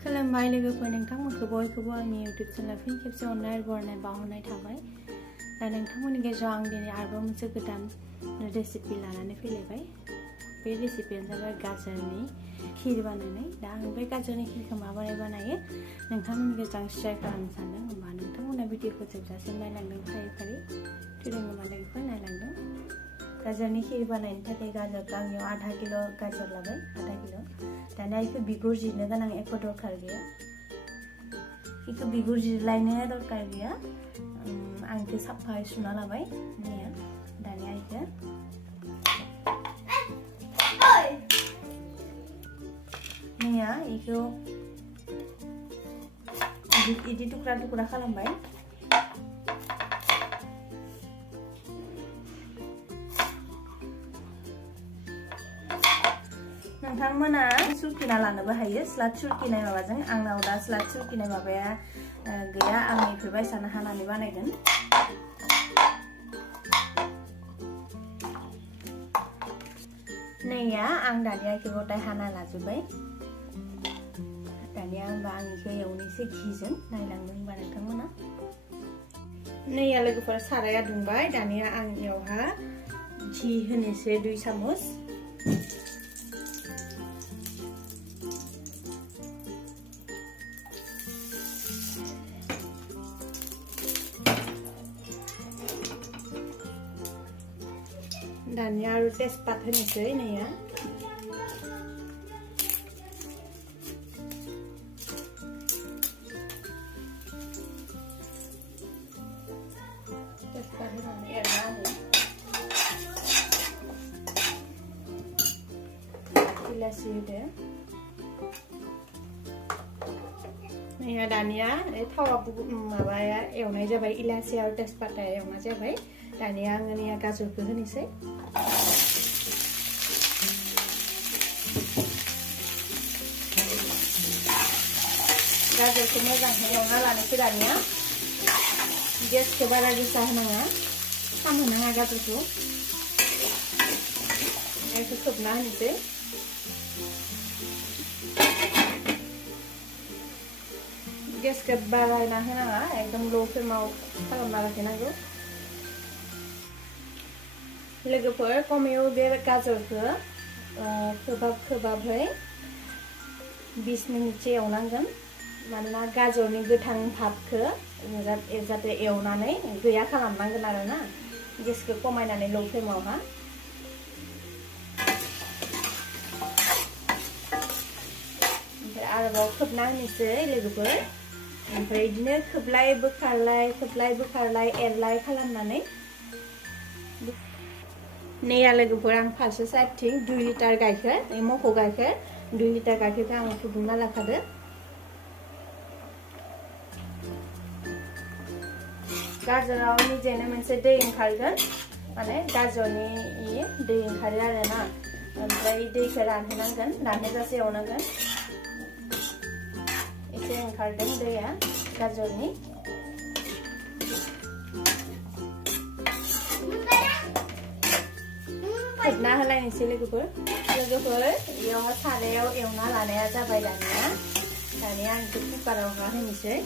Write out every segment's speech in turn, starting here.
खुलुमबाय लोगोफोर नोंथांमोनखौ बयखौबो आंनि YouTube चेनेल फिन खेबसे अननाय बरनाय बावहरनाय थाबाय। दा नोंथांमोननि गेजेराव आं दिनै आरोबाव मोनसे गोदान रेसिपि लानानै फैलायबाय। बे रेसिपियानो जाबाय गाजरनि खिर बानायनाय। दा आं बे गाजरनि खिरखौ माबोरै बानायो नोंथांमोननि गेजेराव शेयार खालामनो सानदों। होमबा नोंथांमोना भिडिअखौ जोबजासिम नायलांदों फारि फारि थुलुंगा लोगोफोर नायलांदों। गाजरनि खिर बानायनो थाखाय गाजरखौ आंनियाव आधा किल' गाजर लाबाय, आधा किल'। दानिया बेखौ बिगुर जिरनो गोनां एख' दरखार गैया, बेखौ बिगुर जिरलायनो दरखार गैया। आं बेखौ साफायै सुना लाबाय। दानिया बेखौ बेखौ बिदि टुक्रा टुक्रा खालामबाय। नोंथांमोना सुरकिना लानोबो हायो, स्लाद सुरकिनाय माबाजों। आंनाव दा स्लाद सुरकिनाय माबाया गैया, आं बेफोरबायसानो हानानै बानायगोन। नैया आं दानिया बेखौ गथाय हाना लाजोब्बाय। दानिया होनबा आं बेखौ एवनोसै घिजों, नायलांदों होनबा नोंथांमोना। नैया लोगोफोर साराया दुंबाय। दानिया आं बेयावहा घि होनोसै 2 चामच। दानिया आरो तेजपात होनोसै। नैया तेजपात होनानै एरना होगोन। इलासि होदो। नैया दानिया थावा माबाया एवनाय जाबाय, इलासि आरो तेजपाता एवनाय जाबाय। दानिया आङो नैया गाजरखौ होनोसै। गाजरखौ मोजाङै एवना लानोसै। दानिया गेसखौ बारा गोसा होनाङा, खामहोनाङा गाजरखौ। बेखौ खोबना होनोसै। गेसखौ बारायना होनाङा, एकदम ल' फ्लेमाव खालामना लाखिनांगौ। लोगोफोर खमैबो बे गाजरखौ खोबाबै 20 मिनिटसो एवनांगोन। मानोना गाजरनि गोथां भाबखौ जाहाथे एवनानै गैया खालामनांगोन आरो ना। गेसखौ खमायनानै ल' फ्लेमावहा। ओमफ्राय आरोबाव खोबना होनोसै लोगोफोर। ओमफ्राय बिदिनो खोबलाय बोखारलाय एरलाय खालामनानै। नैया लोगोफोर आं फारसे साइडथिं 2 लिटार गाइखेर, मोखौ गाइखेर 2 लिटार गाइखेरखौ आं फुदुंना लाखादो। गाजराव निजेनो मोनसे दै ओंखारगोन, माने गाजरनि दै ओंखारो आरो ना। ओमफ्राय दैखौ रानहोनांगोन, रानहोजासे एवनांगोन। एसे ओंखारदों दैया गाजरनि। खोबना होलायनोसै लोगोफोर। बेयावहा सारायाव एवना लानाया जाबाय। दानिया आं बेखौ कुकाराव होनोसै।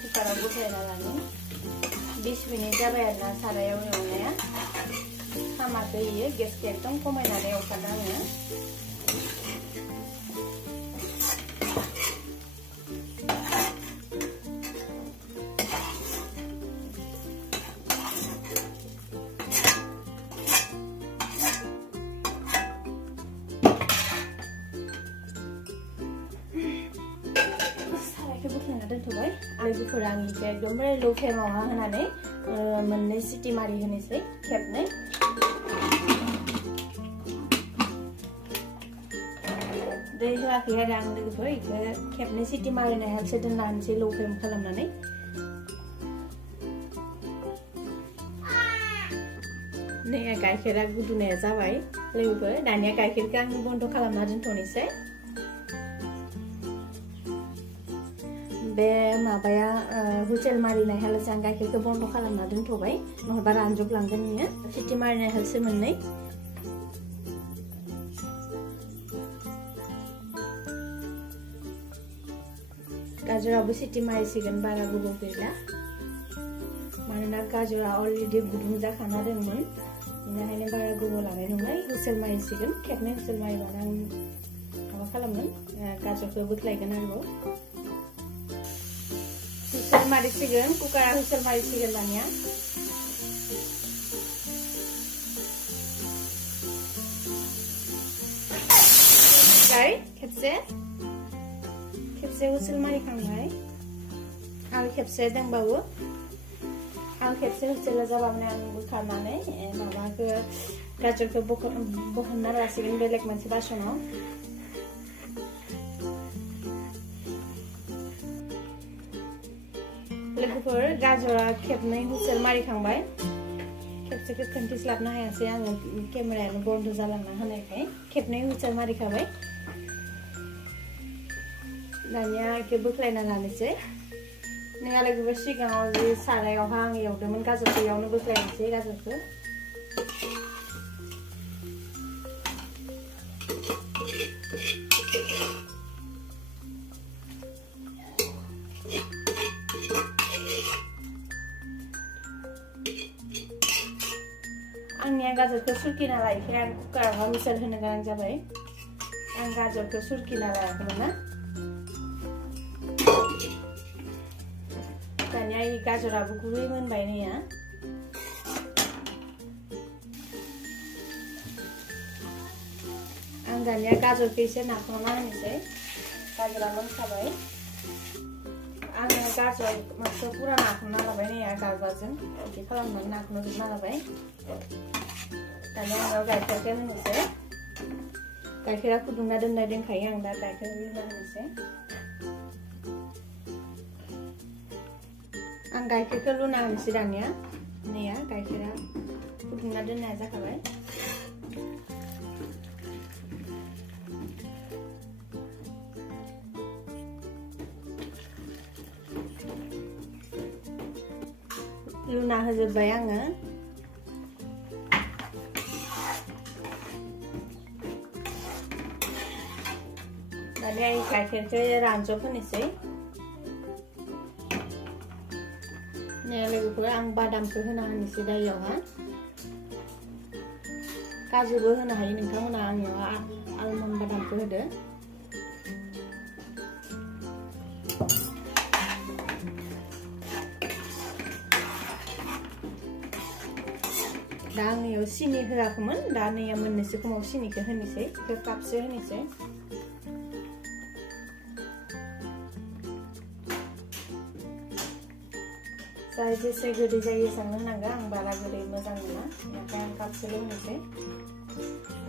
कुकाराव बोखायना लानो 20 मिनिट जाबाय आरो ना सारायाव एवनाया। खामाखै इयो, गेसखौ एकदम खमायनानै एवखादों आङो। बोखांना दोनथ'बाय। लोगोफोर आं बेखौ एकदमबारे ल' फ्लेमावहा होनानै 2 सिटि मारि होनोसै, खेबनै। दै होआखै आरो आं लोगोफोर। बेखौ खेबनै सिटि मारिनायावसो दोनना होनोसै ल' फ्लेम खालामनानै। नैया गाइखेरा गुदुनाया जाबाय लोगोफोर। दानिया गाइखेरखौ आं बन्द खालामना दोनथ'नोसै। बे माबाया हुइसेल मारिनाय हालसो आं गाइखेरखौ बन्द खालामना दोनथ'बाय नङाबा रानजोबलांगोन बियो सिटि मारिनाय हालसो मोननै गाजराबो सिटि मारिसिगोन बारा गोबाव गैला मानोना गाजरा अलरेडि गुदुं जाखाना दंमोन बेनिखायनो बारा गोबाव लानाय नंला हुइसेल मारिसिगोन खेबनै हुइसेल मारिबानो आं माबा खालामगोन गाजरखौ बोख्लायगोन आरोबाव हुइसेल मारिसिगोन कुकारा हुइसेल मारिसिगोन दानिया खेबसे हुइसेल मारिखांबाय आरो खेबसे दंबावो आं खेबसे हुइसेल जाबानो आं बोखारनानै माबाखौ गाजरखौ बहनना लासिगोन बेलेग मोनसे बासनाव लोगोफोर गाजरा खेबनै हुइसेल मारिखांबाय खेबसेखौ खोन्थिस्लाबनो हायासै आङो केमेरायानो बन्द जालांना होनायखाय खेबनै हुइसेल मारिखाबाय दानिया इखौ बोख्लायना लानोसै नोंहा लोगोफोर सिगाङाव जि सारायावहा आं एवदोंमोन गाजरखौ एवनो बोख्लायनोसै गाजरखौ आंनिया गाजरखौ सुरकिना लायैखाय आं कुकाराव हुइसेल होनो गोनां जाबाय आं गाजरखौ सुरकिना लायाखैमोन ना दानिया गाजराबो गुरै मोनबाय नैया आं दानिया गाजरखौ एसे नाख्ल'ना होनोसै गाजरा मोनखाबाय आङो गाजर मोनसे पुरा नाख्ल'ना लाबाय नैया गारबाजों बिदि खालामनानै नाख्ल'जोबना लाबाय दानिया आङो गाइखेरखौ होनोसै गाइखेरा फुदुंना दोननाय दंखायो आं दा गाइखेर लुना होनोसै आं गाइखेरखौ लुना होनोसै दानिया नैया गाइखेरा फुदुंना दोननाया जाखाबाय लुना होजोबबाय आङो दानिया गाइखेरखौ रानजब होनोसै लोगोफोर आं बादामखौ होना होनोसै दा इयावहा काजुबो होनो हायो नोंथांमोना आंनियाव आलमन्ड बादामखौ होदो दा आं इयाव सिनि होआखैमोन दा नैया मोननैसो समाव सिनिखौ होनोसै कापसे होनोसै जाय जेसे गोदै जायो एसांनो होनांगौ आं बारा गोदै मोजां मोना ओमफ्राय आं कापसेल' होनोसै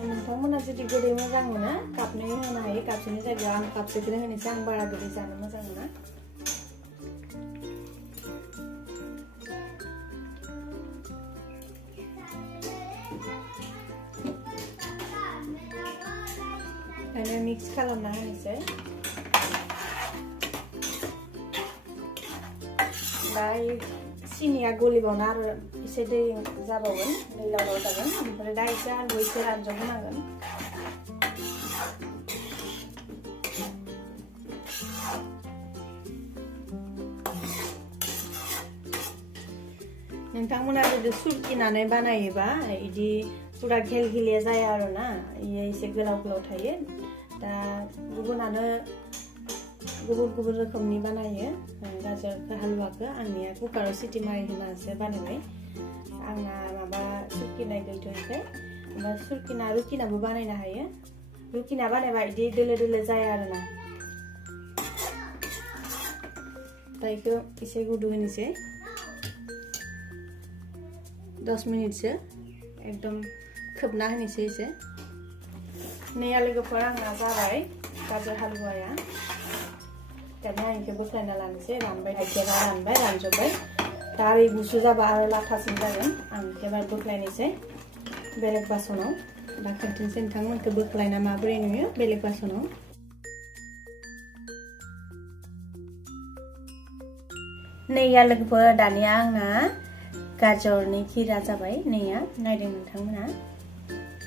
नोंथांमोना जुदि गोदै मोजां मोना कापनै होनो हायो कापसेनि जायगायाव आं कापसेखौनो होनोसै आं बारा गोदै जानो मोजां मोना ओंखायनो मिक्स खालामना होनोसै सिनिया गलिबावना आरो एसे दै जाबावगोन दै लावलाव जागोन ओमफ्राय दा एसे आलु एसे रानजब होनांगोन नोंथांमोना जुदि सुरकिनानै बानायोबा इदि पुरा घेलघेलिया जाया आरोना इयो एसे गोलाव गोलाव थायो दा गुबुनानो गुबुन गुबुन रोखोमनि बानायो गाजर हालुवाखौ आंनिया कुकाराव सिटि मारि होनासो बानायबाय आंना माबा सुरकिनाय गैथ'यैखाय ओमफ्राय सुरकिना रुकिनाबो बानायनो हायो रुकिना बानायबा इदि दोलो दोलो जाया आरोना दा इखौ एसे गुदु होनोसै 10 मिनिटसो एकदम खोबना होनोसै एसे नैया लोगोफोर आंना जाबाय गाजर हालुवाया दानिया आं इखौ बोख्लायना लानोसै रानबाय गाइखेरा रानबाय रानजोब्बाय दा आरो गुसु जाबा आरो लाथासिन जागोन आं एबार बोख्लायनोसै बेलेग बासनाव दा खोन्थानोसै नोंथांमोनखौ बोख्लायना माबोरै नुयो बेलेग बासनाव नैया लोगोफोर दानिया आंना गाजरनि खिरा जाबाय नैया नायदों नोंथांमोना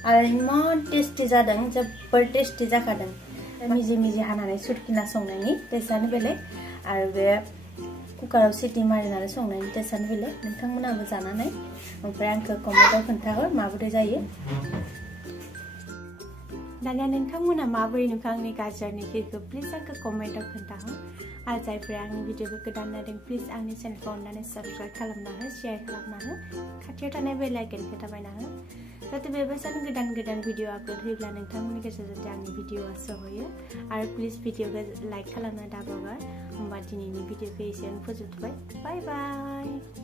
आरो इमान टेस्टि जादों जोबोर टेस्टि जाखादों मिजि मिजि हानानै सुरकिना संनायनि टेस्टआनो बेलेग आरो बे कुकाराव सिटी मारिनानै संनायनि टेस्टआनो बेलेग नोंथांमोनाबो जानानै ओमफ्राय आंखौ कमेन्टआव खोन्थाहर माबोरै जायो दानिया नोंथांमोना माबोरै नुखो आंनि गाजरनि खिरखौ प्लिज आंखौ कमेन्टआव खोन्थाहर आरो जायफोरा आंनि भिडिअखौ गोदान नायदों प्लिज आंनि चेनेलखौ अननानै साबस्क्राइब खालामना हो शेयार खालामना हो खाथियाव थानाय बेल आइकनखौ दाबायना हो जाहाथे बेबायदिनो गोदान गोदान भिडिअ आपलोड होयोब्ला नोंथांमोननि गेजेराव जाहाथे आंनि भिडिअआ सहैयो आरो प्लिज भिडिअखौ लाइक खालामनो दाबावगार होमबा दिनैनि भिडिअखौ एसेयावनो फोजोबथ'बाय बाय बाय